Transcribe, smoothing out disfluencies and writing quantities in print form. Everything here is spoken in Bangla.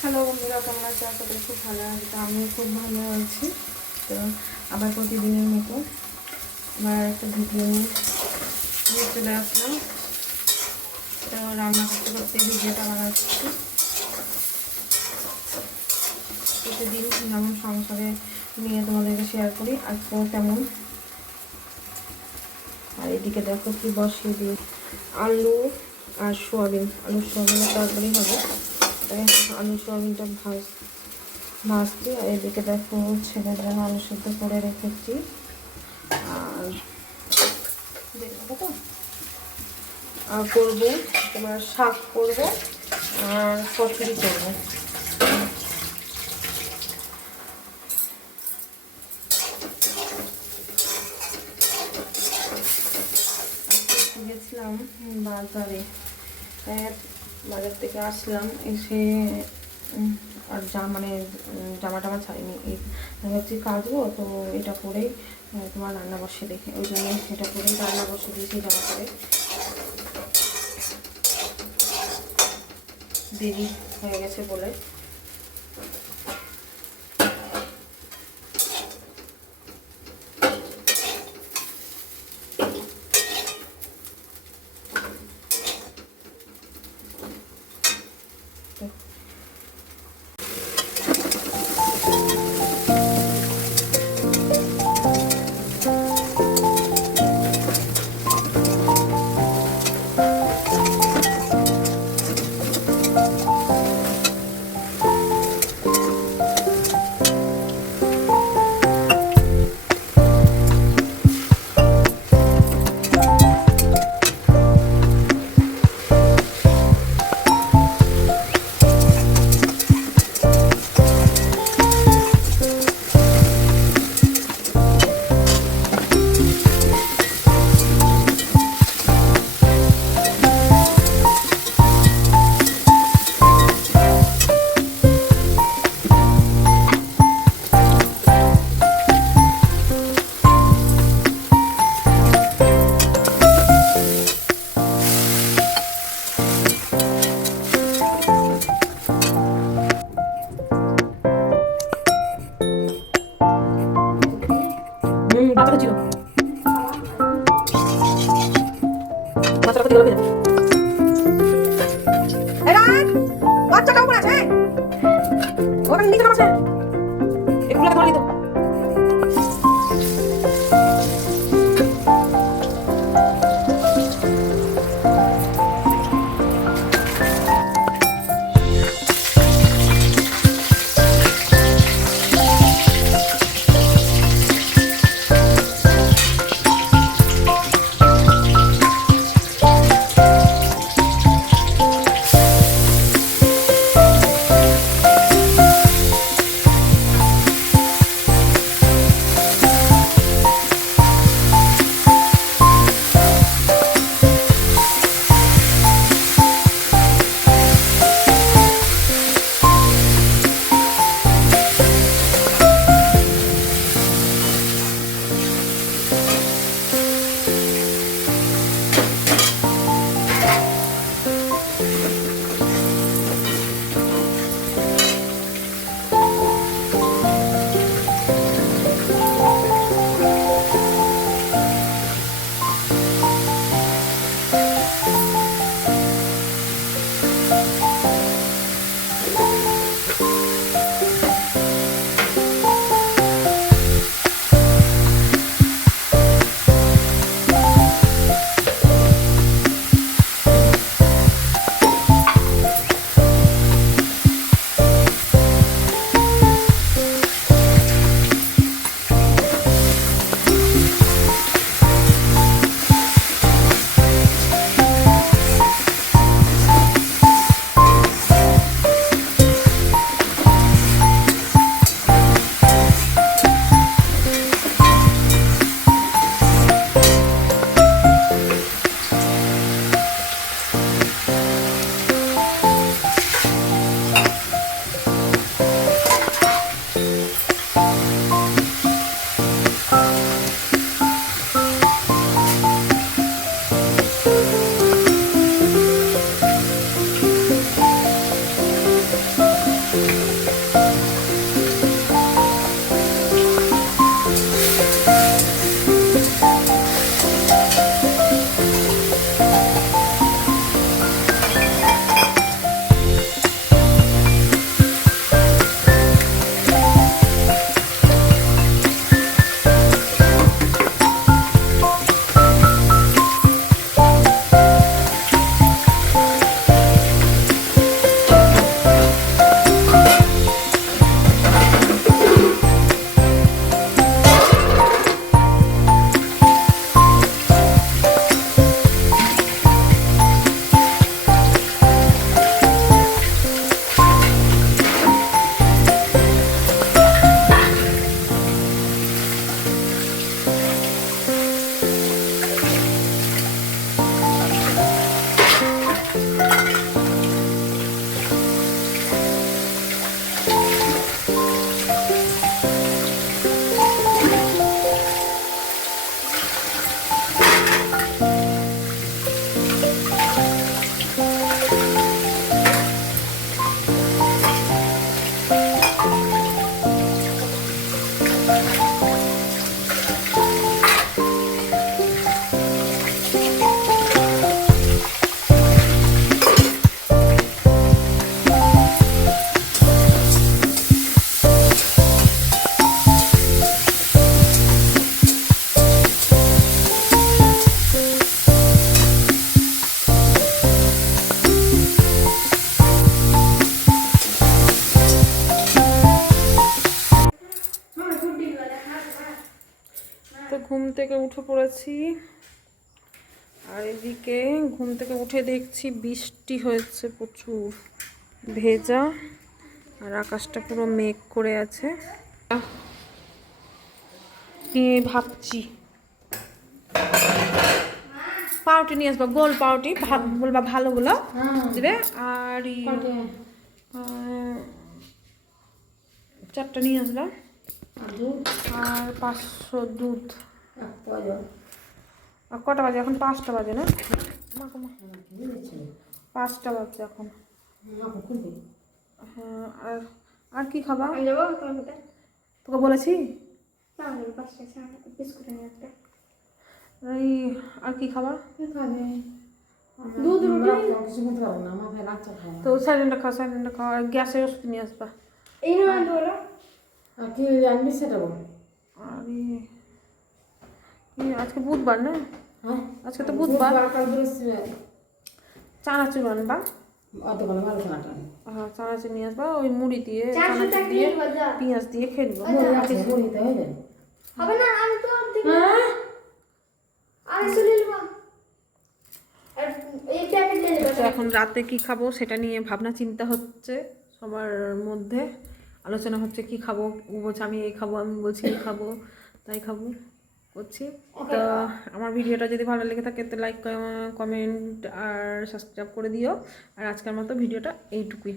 হ্যালো বন্ধুরা, কেমন আছে? আশা করি খুব ভালো আছে। তো আমি খুব ভালো আছি। তো আবার প্রতিদিনের মতো আবার একটা ভিডিও নিয়ে চলে আসলাম। তো রান্না করতে করতে ভিডিওটা বানাচ্ছি। প্রতিদিন যেমন সংসারে নিয়ে তোমাদেরকে শেয়ার করি, আজকেও তেমন। আর এদিকে দেখো কি বসিয়ে দিই, আলু আর সোয়াবিন। আলুর সোয়াবিনের তরকারি হবে, তাই আলু সোয়াবিনটা ভাজছি। আর এদিকে দেখো ছেলের জন্য আলু সেদ্ধ করে রেখেছি। আর দেখবো তো আর করবো তোমার শাক করবো আর কচুরি করবো। গেছিলাম বাজারে, বাজার থেকে আসলাম, এসে আর জামা টামা ছাড়িনি, হচ্ছে কাচবো। তো এটা করেই তোমার রান্না বসে দেখে, ওই জন্য এটা করেই রান্না বসে দিয়েছি। জামা করে দেরি হয়ে গেছে বলে। বাচ্চাটা ছিল, বাচ্চাটা দিকে লক্ষ্য বাচ্চাটা উপরে আছে, ওখানে নিচে নামাছে এগুলো ধরে দিত। ঘুম থেকে উঠে পড়েছি, আর এদিকে ঘুম থেকে উঠে দেখছি বৃষ্টি হয়েছে প্রচুর, ভেজা, আর আকাশটা পুরো মেঘ করে আছে। ভাবছি পাউটি নিয়ে আসবো, গোল পাউটি বলবা ভালোগুলো দেবে, আর 4টা নিয়ে আসবা, আর 500 দুধ। আর কটা বাজে এখন? 5টা বাজে না? 5টা বাজছে এখন। হ্যাঁ, আর আর কি খাবা? তোকে বলেছি এই, আর কি খাবা? তো স্যালেন্ডটা খাও, স্যালেন্ডটা খাও, আর গ্যাসের ওষুধ নিয়ে আসবা। আজকে বুধবার না? আজকে তো বুধবার। চানাচুর আনবা, হ্যাঁ চানাচুর নিয়ে আসবা, ওই মুড়ি দিয়ে চানাচুর দিয়ে পেঁয়াজ দিয়ে খেয়ে নিবো। এখন রাতে কি খাবো সেটা নিয়ে ভাবনা চিন্তা হচ্ছে সবার মধ্যে, আলোচনা হচ্ছে কি খাবো। ও বলছে আমি এই খাবো, আমি বলছি এই খাবো, তাই খাবো করছি। তো আমার ভিডিওটা যদি ভালো লেগে থাকে তো লাইক, কমেন্ট আর সাবস্ক্রাইব করে দিও। আর আজকের মতো ভিডিওটা এইটুকুই।